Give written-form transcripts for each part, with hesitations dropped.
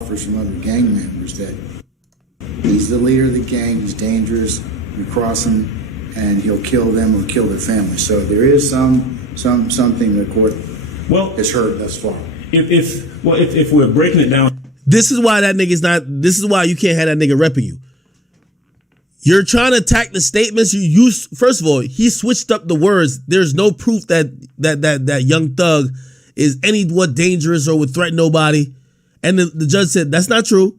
offers from other gang members that he's the leader of the gang, he's dangerous, you cross him, and he'll kill them or kill their family. So there is something the court has heard thus far. If we're breaking it down, this is why that nigga's not. This is why you can't have that nigga repping you. You're trying to attack the statements you use. First of all, he switched up the words. There's no proof that young thug is anyone dangerous or would threaten nobody. And the judge said that's not true.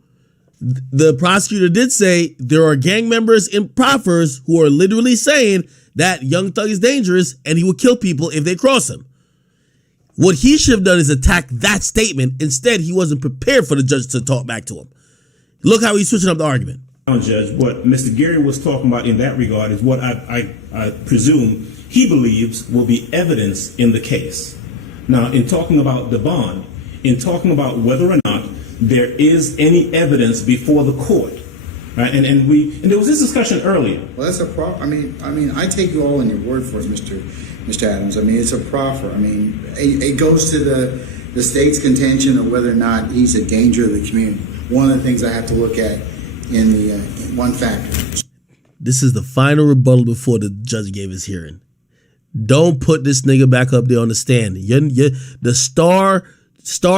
The prosecutor did say there are gang members in proffers who are literally saying that young thug is dangerous and he will kill people if they cross him. What he should have done is attack that statement. Instead, he wasn't prepared for the judge to talk back to him. Look how he's switching up the argument. Judge, what Mr. Gary was talking about in that regard is what I presume he believes will be evidence in the case. Now, in talking about the bond, in talking about whether or not there is any evidence before the court, right? And there was this discussion earlier. Well, that's a problem. I mean, I take you all in your word for it, Mr. Adams. I mean, it's a proffer. I mean, it goes to the state's contention of whether or not he's a danger to the community. One of the things I have to look at in the one factor. This is the final rebuttal before the judge gave his hearing. Don't put this nigga back up there on the stand. The star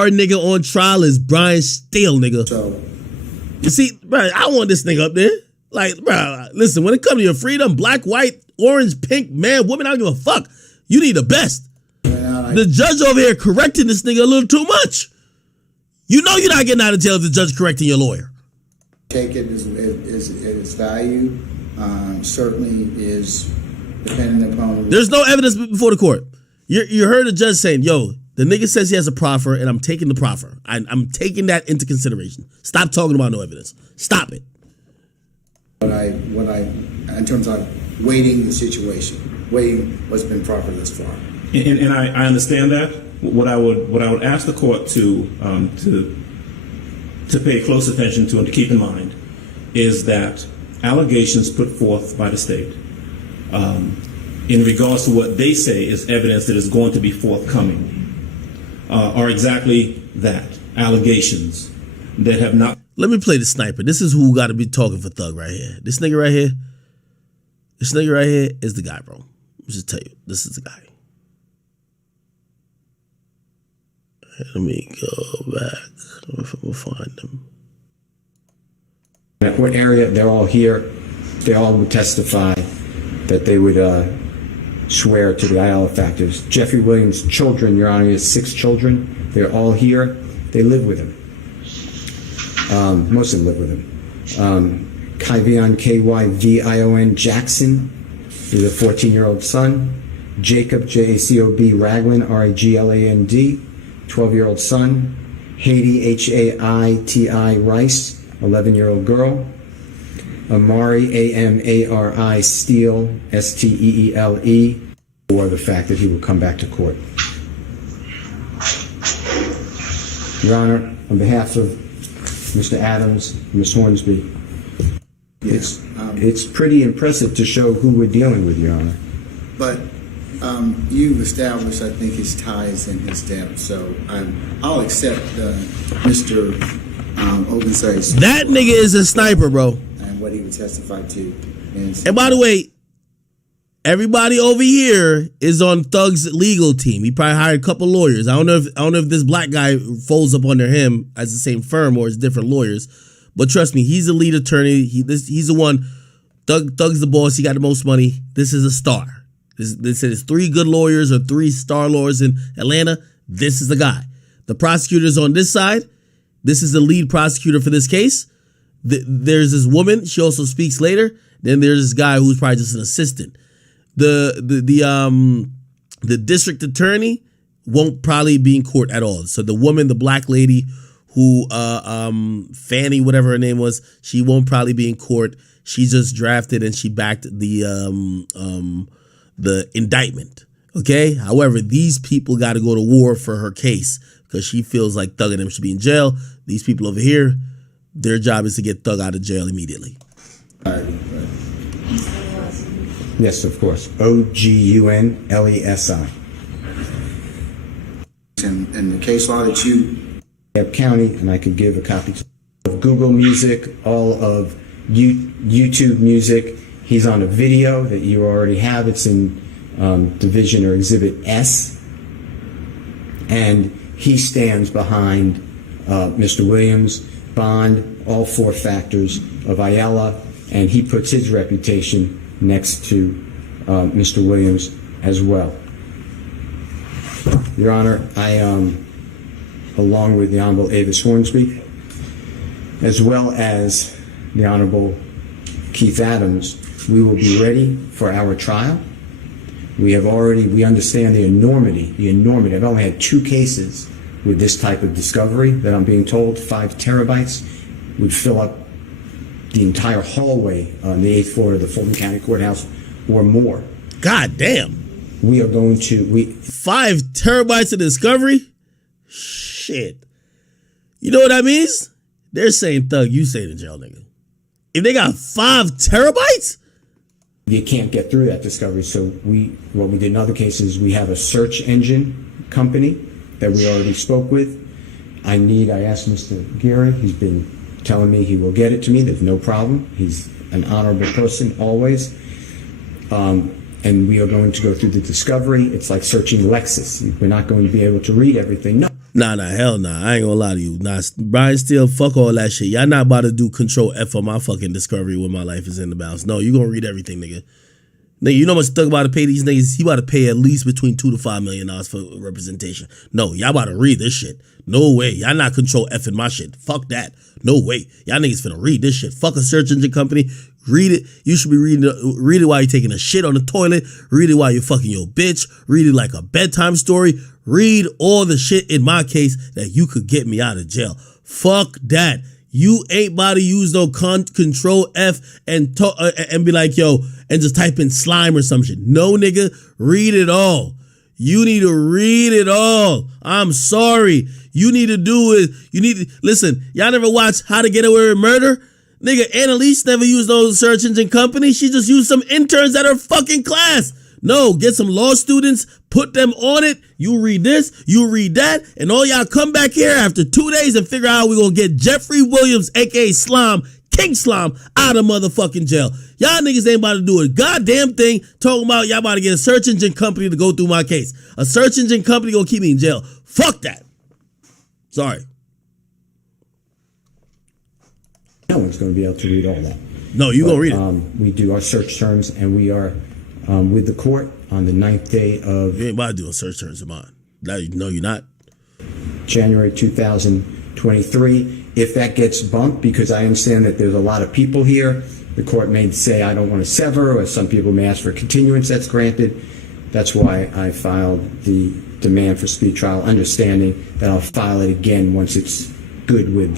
nigga on trial is Brian Steele, nigga. So, you see, bro, I want this nigga up there. Like, bro, listen, when it comes to your freedom, black, white, orange, pink, man, woman, I don't give a fuck. You need the best. The judge over here correcting this nigga a little too much. You know you're not getting out of jail if the judge correcting your lawyer. Take it as its value. Certainly is dependent upon. There's no evidence before the court. You heard the judge saying, "Yo, the nigga says he has a proffer, and I'm taking the proffer. I'm taking that into consideration. Stop talking about no evidence. Stop it." What I in terms of weighting the situation, weighing what's been proffered thus far. And I understand that. What I would ask the court to pay close attention to and to keep in mind is that allegations put forth by the state in regards to what they say is evidence that is going to be forthcoming are exactly that, allegations that have not. Let me play the sniper. This is who got to be talking for Thug right here. This nigga right here is the guy, bro. Let me just tell you, this is the guy. Let me go back. I don't know if I'm gonna find them. What area? They're all here. They all would testify that they would swear to the IL factors. Jeffrey Williams' children, Your Honor, he has 6 children. They're all here. They live with him. Most of them live with him. Kyvion, Kyvion Jackson, he's a 14-year-old son. Jacob, Jacob Ragland, Ragland, 12-year-old son. Haiti, Haiti Rice, 11-year-old girl. Amari, Amari Steele, Steele, or the fact that he will come back to court. Your Honor, on behalf of Mr. Adams, Ms. Hornsby, Yes. it's pretty impressive to show who we're dealing with, Your Honor. But you've established, I think, his ties and his depth. So I'll accept Mr. Ogunsai's. That nigga is a sniper, bro. And what he would testify to. And by the way, everybody over here is on Thug's legal team. He probably hired a couple lawyers. I don't know if this black guy folds up under him as the same firm or it's different lawyers. But trust me, he's the lead attorney. He's the one. Thug's the boss. He got the most money. This is a star. They said it's 3 good lawyers or 3 star lawyers in Atlanta. This is the guy. The prosecutor's on this side. This is the lead prosecutor for this case. There's this woman. She also speaks later. Then there's this guy who's probably just an assistant. The district attorney won't probably be in court at all. So the woman, the black lady who Fanny, whatever her name was, she won't probably be in court. She just drafted and she backed the indictment. Okay. However, these people got to go to war for her case because she feels like Thug and them should be in jail. These people over here, their job is to get Thug out of jail immediately. Yes, of course. Ogunlesi. And the case law that you County, and I could give a copy of Google Music, all of YouTube Music. He's on a video that you already have. It's in Division or Exhibit S. And he stands behind Mr. Williams, bond, all 4 factors of Ayala, and he puts his reputation next to Mr. Williams as well. Your Honor, I, along with the Honorable Avis Hornsby, as well as the Honorable Keith Adams, we will be ready for our trial. We understand the enormity. I've only had 2 cases with this type of discovery that I'm being told 5 terabytes would fill up the entire hallway on the 8th floor of the Fulton County Courthouse or more. God damn. We are going to, 5 terabytes of discovery? Shit. You know what that means? They're saying, Thug, you stay in jail, nigga. If they got 5 terabytes? you can't get through that discovery. So what we did in other cases, we have a search engine company that we already spoke with. I asked Mr. Gary, he's been telling me he will get it to me. There's no problem. He's an honorable person always. And we are going to go through the discovery. It's like searching Lexus. We're not going to be able to read everything. No. Nah, hell nah. I ain't gonna lie to you. Nah, Brian Steele, fuck all that shit. Y'all not about to do Control F on my fucking discovery when my life is in the balance. No, you gonna read everything, nigga. Nigga, you know how much Thug about to pay these niggas? He about to pay at least between $2 to $5 million for representation. No, y'all about to read this shit. No way. Y'all not Control F in my shit. Fuck that. No way. Y'all niggas finna read this shit. Fuck a search engine company. Read it. You should be read it while you're taking a shit on the toilet. Read it while you're fucking your bitch. Read it like a bedtime story. Read all the shit in my case that you could get me out of jail. Fuck that. You ain't about to use no Control F and be like, yo, and just type in slime or some shit. No, nigga. Read it all. You need to read it all. I'm sorry. You need to do it. Listen, y'all never watched How to Get Away with Murder? Nigga, Annalise never used no search engine company. She just used some interns at her fucking class. No, get some law students, put them on it. You read this, you read that, and all y'all come back here after 2 days and figure out how we gonna get Jeffrey Williams, aka Slime, King Slime, out of motherfucking jail. Y'all niggas ain't about to do a goddamn thing talking about y'all about to get a search engine company to go through my case. A search engine company gonna keep me in jail. Fuck that. Sorry. No one's going to be able to read all that. No, you gonna read it. We do our search terms, and we are with the court on the 9th day of You ain't about to do a search terms of mine. No, you're not. January 2023. If that gets bumped, because I understand that there's a lot of people here, the court may say I don't want to sever, or some people may ask for continuance. That's granted. That's why I filed the demand for speedy trial, understanding that I'll file it again once it's good with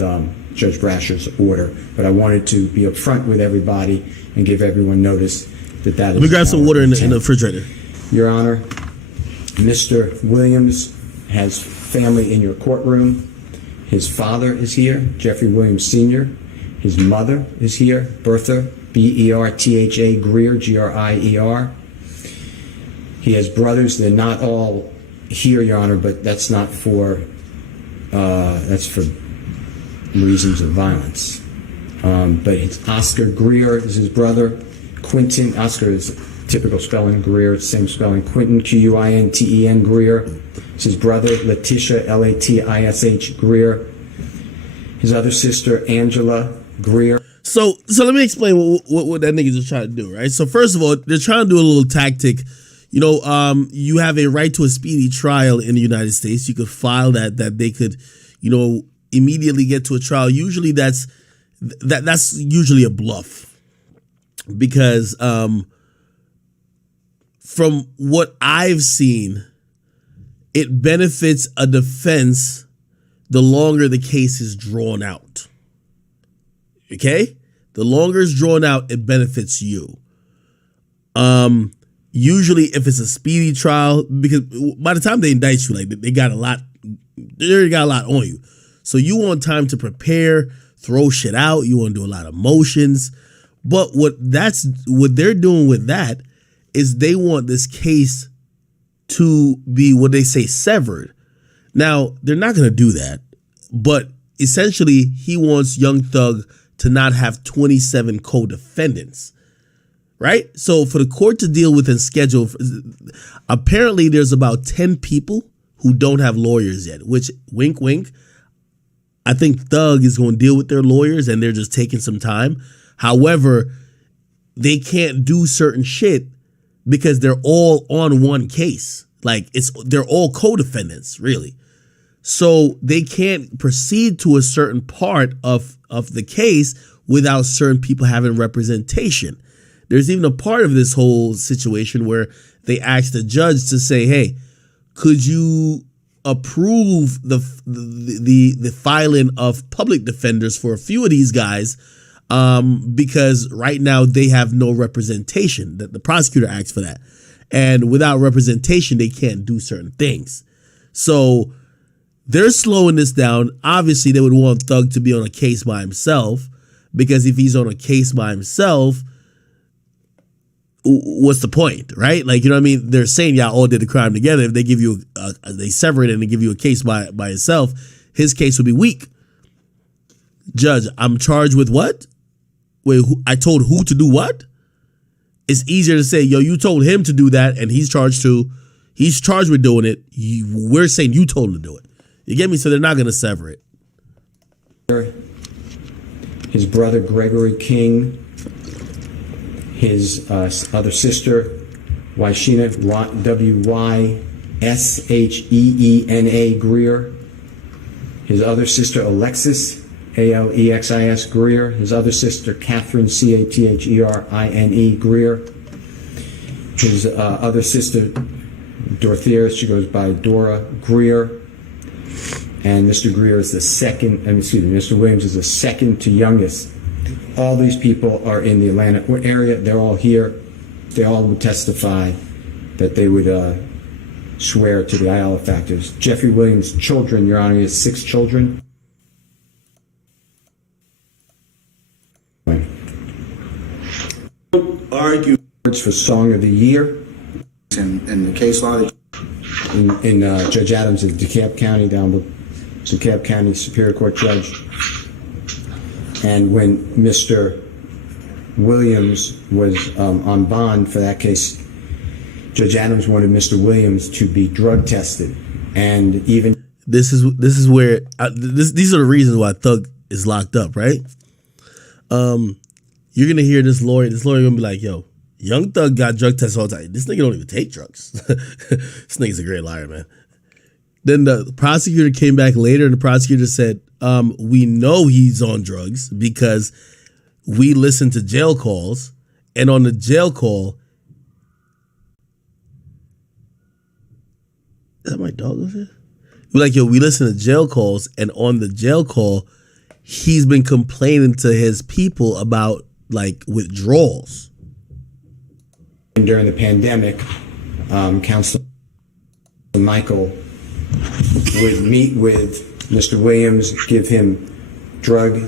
Judge Brasher's order. But I wanted to be upfront with everybody and give everyone notice that that is. Let me grab some water in the refrigerator. Your Honor, Mr. Williams has family in your courtroom. His father is here, Jeffrey Williams Sr. His mother is here, Bertha, Bertha Greer, Grier. He has brothers. They're not all here, Your Honor, but that's not for, that's for reasons of violence. But it's Oscar Greer is his brother. Quinton, Oscar is typical spelling, Greer, same spelling. Quinton, Quinten Greer. It's his brother, Letitia, Latish Greer. His other sister, Angela Greer. So let me explain what that nigga just trying to do, right? So first of all, they're trying to do a little tactic. You know, you have a right to a speedy trial in the United States. You could file that they could, you know, immediately get to a trial. Usually that's usually a bluff, because from what I've seen, it benefits a defense the longer the case is drawn out. Okay? The longer it's drawn out, it benefits you. Usually if it's a speedy trial, because by the time they indict you, like they already got a lot on you. So you want time to prepare, throw shit out. You want to do a lot of motions. But what they're doing with that is they want this case to be what they say severed. Now, they're not going to do that, But essentially, he wants Young Thug to not have 27 co-defendants, right? So for the court to deal with and schedule, apparently there's about 10 people who don't have lawyers yet, which, wink, wink, I think Thug is going to deal with their lawyers and they're just taking some time. However, they can't do certain shit because they're all on one case. Like they're all co-defendants, really. So they can't proceed to a certain part of the case without certain people having representation. There's even a part of this whole situation where they asked the judge to say, hey, could you approve the filing of public defenders for a few of these guys, because right now they have no representation. That the prosecutor asked for that, and without representation they can't do certain things. So they're slowing this down. Obviously they would want Thug to be on a case by himself, because if he's on a case by himself, what's the point, right? Like, you know what I mean? They're saying y'all all did the crime together. If they give you, they sever it and they give you a case by itself, his case would be weak. Judge, I'm charged with what? Wait, I told who to do what? It's easier to say, yo, you told him to do that and he's charged with doing it. We're saying you told him to do it. You get me? So they're not going to sever it. His brother, Gregory King, his other sister, Wyshena, Wyshena Greer. His other sister, Alexis, Alexis Greer. His other sister, Catherine, Catherin Greer. His other sister, Dorothea, she goes by Dora Greer. And Mr. Greer is Mr. Williams is the second to youngest. All these people are in the Atlanta area. They're all here. They all would testify that they would swear to the Ayala factors. Jeffrey Williams' children, Your Honor, he has 6 children. Argue For Song of the Year in the case law. in Judge Adams of DeKalb County, DeKalb County Superior Court Judge. And when Mr. Williams was on bond for that case, Judge Adams wanted Mr. Williams to be drug tested, and even This is where these are the reasons why Thug is locked up, right? You're gonna hear this lawyer gonna be like, yo, Young Thug got drug tests all the time. This nigga don't even take drugs. This nigga's a great liar, man. Then the prosecutor came back later and the prosecutor said, we know he's on drugs because we listened to jail calls, and on the jail call, is that my dog over here? We're like, yo, we listen to jail calls, and on the jail call, he's been complaining to his people about like withdrawals. during the pandemic, Counselor Michael would meet with Mr. Williams, give him drug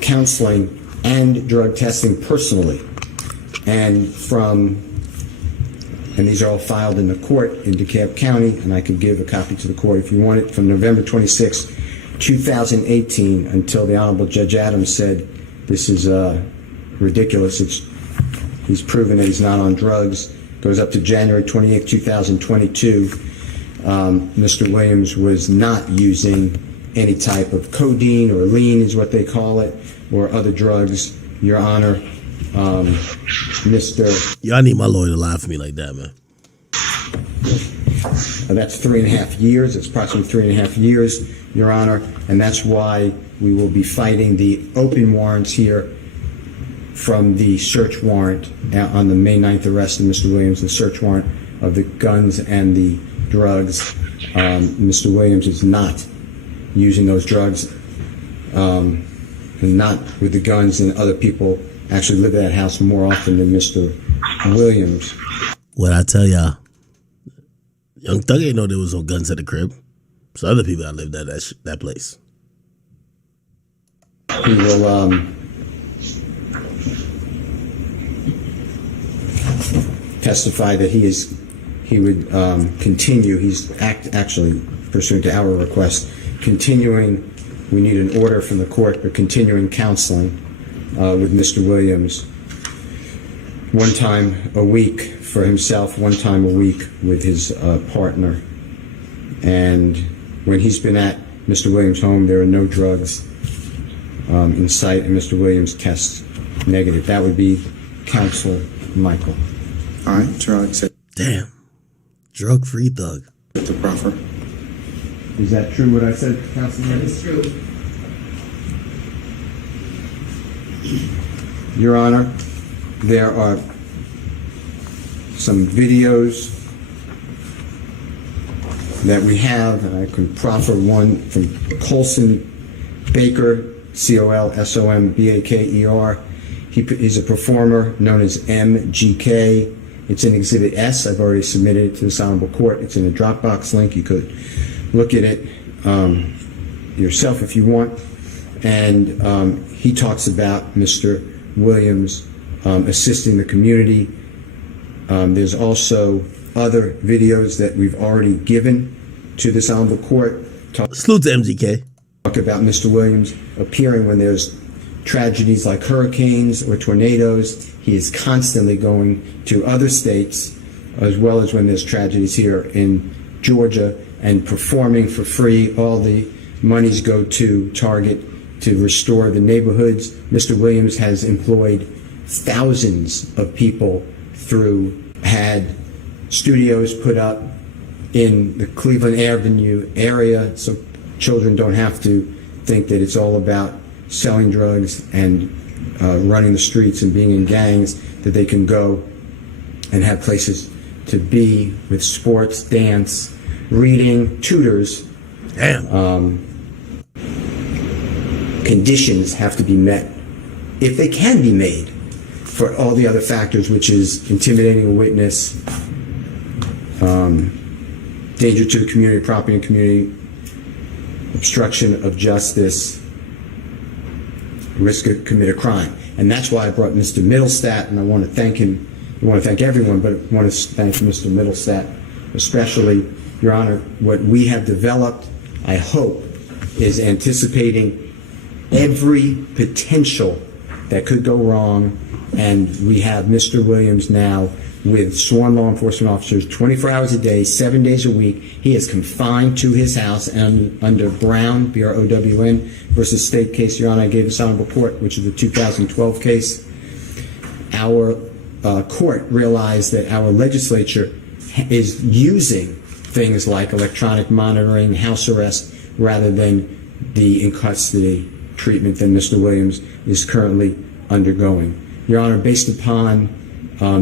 counseling and drug testing personally. And these are all filed in the court in DeKalb County, and I could give a copy to the court if you want it, from November 26, 2018 until the Honorable Judge Adams said, this is ridiculous. He's proven that he's not on drugs. Goes up to January 28, 2022. Mr. Williams was not using any type of codeine or lean is what they call it, or other drugs, Your Honor. Yo, I need my lawyer to lie for me like that, man. That's 3.5 years. It's approximately 3.5 years, Your Honor, and that's why we will be fighting the open warrants here from the search warrant on the May 9th arrest of Mr. Williams, the search warrant of the guns and the drugs. Mr. Williams is not using those drugs, and not with the guns, and other people actually live at that house more often than Mr. Williams. What I tell y'all, Young Thug ain't know there was no guns at the crib. So other people that lived at that place. He will testify that he would continue. He's actually pursuant to our request, continuing, we need an order from the court, but continuing counseling with Mr. Williams one time a week for himself, one time a week with his partner. And when he's been at Mr. Williams' home, there are no drugs in sight, and Mr. Williams tests negative. That would be counsel Michael. All right, sure, I'll accept Damn. Drug-free thug. the proffer. Is that true what I said, Councilman? It's true. Your Honor, there are some videos that we have, and I can proffer one from Colson Baker, Colsombaker. He's a performer known as MGK. It's in Exhibit S. I've already submitted it to this honorable court. It's in a Dropbox link. You could look at it yourself if you want. And he talks about Mr. Williams assisting the community. There's also other videos that we've already given to this honorable court. Salute to MGK. Talk about Mr. Williams appearing when there's tragedies like hurricanes or tornadoes. He is constantly going to other states, as well as when there's tragedies here in Georgia, and performing for free. All the monies go to Target to restore the neighborhoods. Mr. Williams has employed thousands of people had studios put up in the Cleveland Avenue area, so children don't have to think that it's all about selling drugs and running the streets and being in gangs, that they can go and have places to be with sports, dance, reading, tutors. Damn. Conditions have to be met, if they can be made, for all the other factors, which is intimidating a witness, danger to the community, property and community, obstruction of justice, risk of commit a crime. And that's why I brought Mr. Middlestat, and I want to thank him. I want to thank everyone, but I want to thank Mr. Middlestat especially. Your Honor, what we have developed, I hope, is anticipating every potential that could go wrong, and we have Mr. Williams now with sworn law enforcement officers 24 hours a day, 7 days a week. He is confined to his house, and under Brown, B-R-O-W-N, versus State case, Your Honor, I gave this honorable court, which is the 2012 case. Our court realized that our legislature is using things like electronic monitoring, house arrest, rather than the in-custody treatment that Mr. Williams is currently undergoing. Your Honor, based upon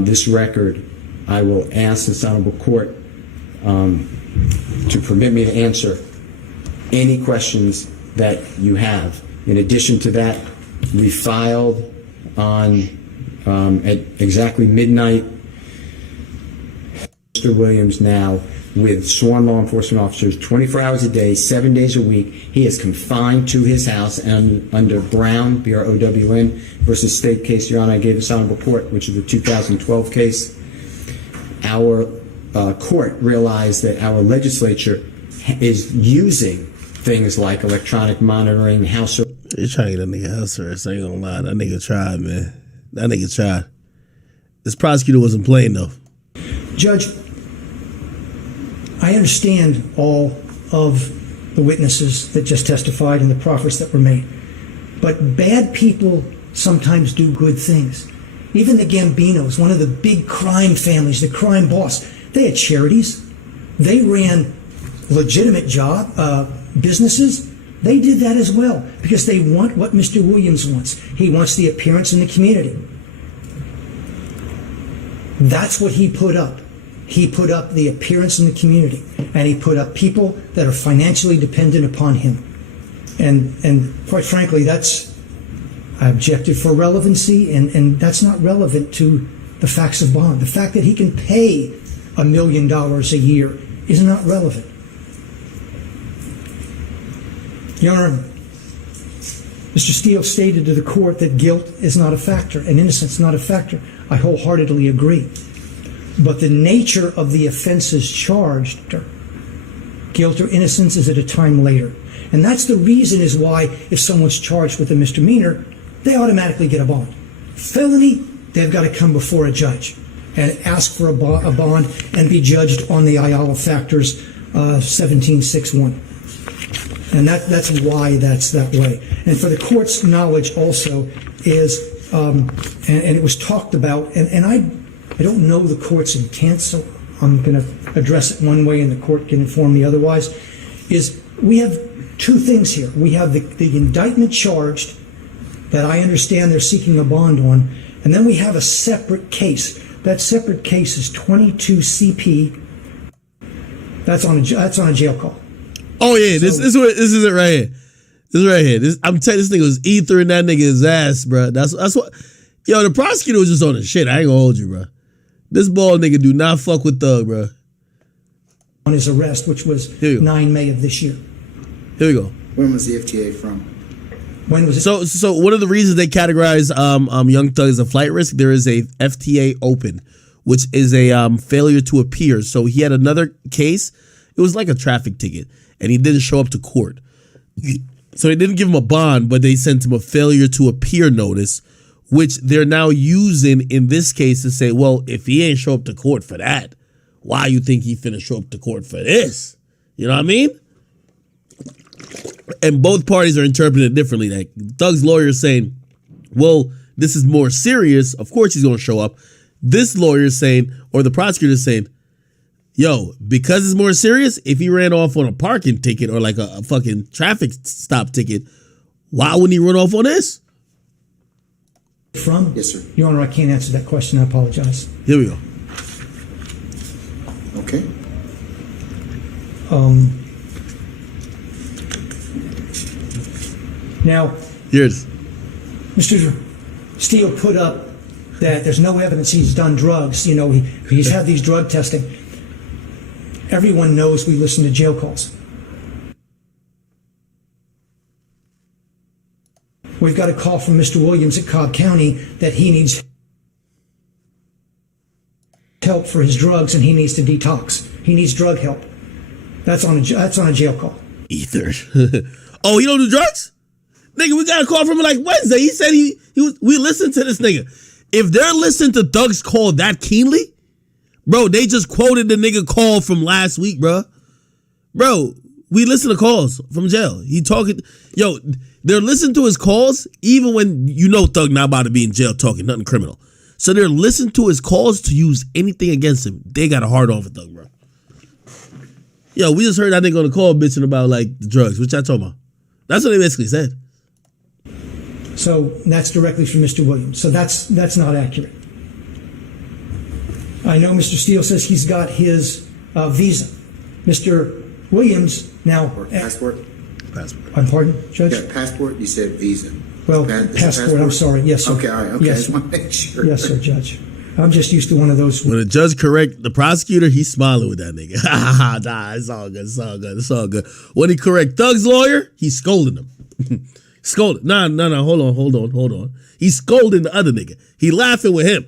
this record, I will ask this honorable court to permit me to answer any questions that you have. In addition to that, we filed on at exactly midnight. Mr. Williams now with sworn law enforcement officers 24 hours a day, 7 days a week. He is confined to his house, and under Brown, B-R-O-W-N, versus State case, Your Honor, I gave this honorable court, which is the 2012 case. Our court realized that our legislature is using things like electronic monitoring, house arrest. You're trying to get that nigga house arrest. I ain't gonna lie. That nigga tried, man. That nigga tried. This prosecutor wasn't playing, though. Judge, I understand all of the witnesses that just testified and the proffers that were made. But bad people sometimes do good things. Even the Gambinos, one of the big crime families, the crime boss, they had charities. They ran legitimate businesses. They did that as well because they want what Mr. Williams wants. He wants the appearance in the community. That's what he put up. He put up the appearance in the community, and he put up people that are financially dependent upon him. And quite frankly, that's objective for relevancy, and that's not relevant to the facts of bond. The fact that he can pay $1 million a year is not relevant. Your Honor, Mr. Steele stated to the court that guilt is not a factor and innocence not a factor. I wholeheartedly agree. But the nature of the offenses charged Guilt or innocence is at a time later. And that's the reason is why if someone's charged with a misdemeanor, they automatically get a bond. Felony, they've got to come before a judge and ask for a bond and be judged on the Ayala factors 1761. And that's why that's that way. And for the court's knowledge also is, and it was talked about, and I don't know the court's intent, so I'm going to address it one way and the court can inform me otherwise, is we have two things here. We have the indictment charged that I understand they're seeking a bond on, and then we have a separate case. That separate case is 22 CP. That's on a jail call. Oh yeah, this is it right here. This is right here. I'm telling you, this nigga was ethering that nigga's ass, bro. That's what. Yo, the prosecutor was just on the shit. I ain't gonna hold you, bro. This bald nigga do not fuck with Thug, bro. On his arrest, which was 9 May of this year. Here we go. When was the FTA from? When was it? So one of the reasons they categorize Young Thug as a flight risk, there is a FTA open, which is a failure to appear. So he had another case. It was like a traffic ticket, and he didn't show up to court. So they didn't give him a bond, but they sent him a failure to appear notice, which they're now using in this case to say, well, if he ain't show up to court for that, why you think he finna show up to court for this? You know what I mean? And both parties are interpreting it differently. Like Thug's lawyer is saying, well, this is more serious. Of course he's going to show up. This lawyer is saying, or the prosecutor is saying, yo, because it's more serious, if he ran off on a parking ticket or like a fucking traffic stop ticket, why wouldn't he run off on this? From? Yes, sir. Your Honor, I can't answer that question. I apologize. Here we go. Okay. Now, Here's Mr. Steele put up that there's no evidence he's done drugs. You know, he's had these drug testing. Everyone knows we listen to jail calls. We've got a call from Mr. Williams at Cobb County that he needs help for his drugs and he needs to detox. He needs drug help. That's on a jail call. Ether. Oh, he don't do drugs? Nigga, we got a call from him like Wednesday. He said we listened to this nigga. If they're listening to Thug's call that keenly, bro, they just quoted the nigga call from last week, bro. Bro, we listen to calls from jail. He talking, yo, they're listening to his calls even when you know Thug not about to be in jail talking nothing criminal. So they're listening to his calls to use anything against him. They got a hard on for Thug, bro. Yo, we just heard that nigga on the call bitching about like the drugs. What y'all talking about? That's what they basically said. So that's directly from Mr. Williams. So that's not accurate. I know Mr. Steele says he's got his visa. Mr. Williams now. Or passport? Passport. I'm pardon, Judge? Yeah, passport, you said visa. Well, Is it passport, I'm sorry. Yes, sir. Okay, all right. Okay, Yes. I just want to make sure. Yes, sir, Judge. I'm just used to one of those. When the judge correct the prosecutor, he's smiling with that nigga. Nah, it's all good. It's all good. It's all good. When he correct Thug's lawyer, he's scolding him. Scolding. Nah. Hold on. He's scolding the other nigga. He laughing with him.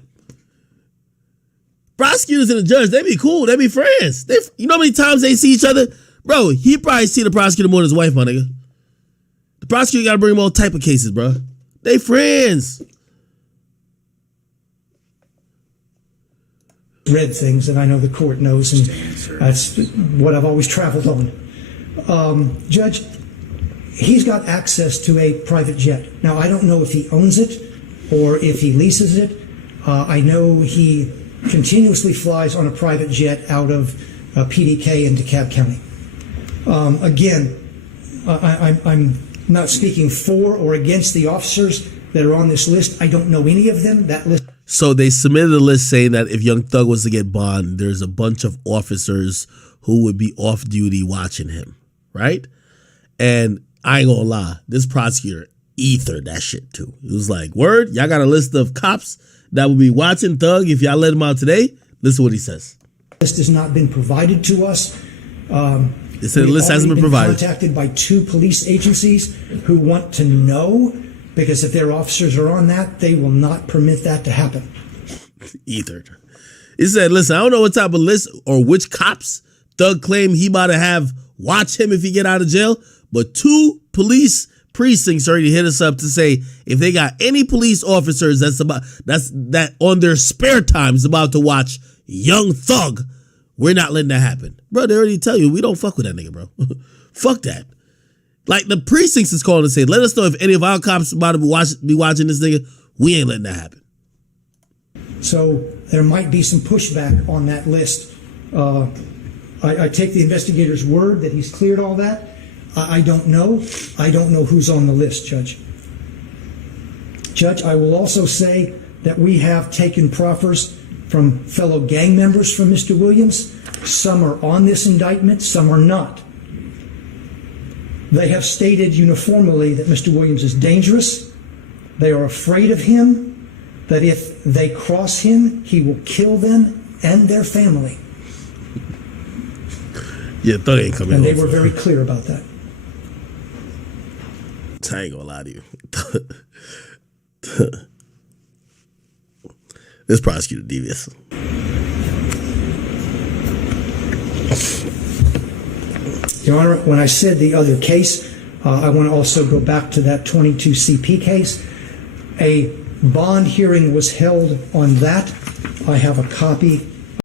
Prosecutors and the judge, they be cool. They be friends. You know how many times they see each other? Bro, he probably see the prosecutor more than his wife, my nigga. The prosecutor got to bring him all type of cases, bro. They friends. Read things, and I know the court knows, and that's what I've always traveled on. Judge, he's got access to a private jet. Now, I don't know if he owns it or if he leases it. I know he continuously flies on a private jet out of PDK into DeKalb County. Again, I'm not speaking for or against the officers that are on this list. I don't know any of them. That list. So they submitted a list saying that if Young Thug was to get bond, there's a bunch of officers who would be off duty watching him, right? And I ain't gonna lie, this prosecutor ethered that shit too. It was like, word, y'all got a list of cops that will be watching Thug if y'all let him out today? Listen to what he says. List has not been provided to us. They said the list hasn't been provided. Contacted by 2 police agencies who want to know, because if their officers are on that, they will not permit that to happen. Ethered. He said, listen, I don't know what type of list or which cops Thug claimed he about to have watch him if he get out of jail. But 2 police precincts already hit us up to say if they got any police officers that on their spare time is about to watch Young Thug, we're not letting that happen. Bro, they already tell you we don't fuck with that nigga, bro. Fuck that. Like the precincts is calling to say, let us know if any of our cops about to be watching this nigga. We ain't letting that happen. So there might be some pushback on that list. I take the investigator's word that he's cleared all that. I don't know. I don't know who's on the list, Judge. Judge, I will also say that we have taken proffers from fellow gang members from Mr. Williams. Some are on this indictment, some are not. They have stated uniformly that Mr. Williams is dangerous. They are afraid of him, that if they cross him, he will kill them and their family. Yeah, Thug ain't coming And home. they were very clear about that. I ain't gonna lie to you. This prosecutor devious. Your Honor, when I said the other case, I want to also go back to that 22 CP case. A bond hearing was held on that. I have a copy